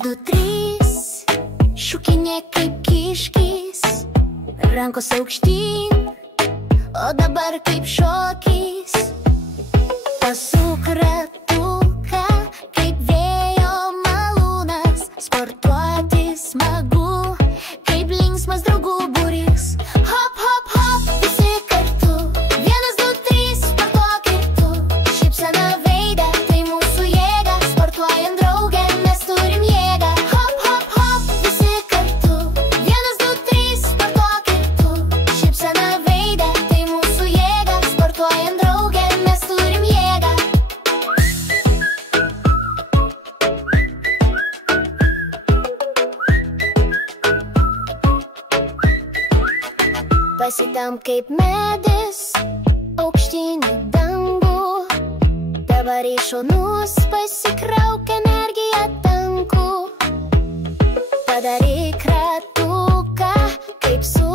du, trys, šukinė kaip kiškis, rankos aukštyn, o dabar kaip šokis. Pasuk ratuką, kaip vėjo malūnas, sportuoti smagu, kaip linksmas draugų būrys. Hop, hop, hop, visi kartu, 1, 2, 3, sportuok ir tu. Šypsena veide, tai mūsų jėga, sportuojant drauge, mes turim jėgą. Hop, hop, hop, visi kartu, 1, 2, 3, sportuok ir tu. Šypsena veide, tai mūsų jėga, sportuojant drauge, mes turim jėgą. Pasitemp kaip medis, aukštyn į dangų, dabar į šonus pasikrauk energiją tankų. Padaryk ratuką, kaip su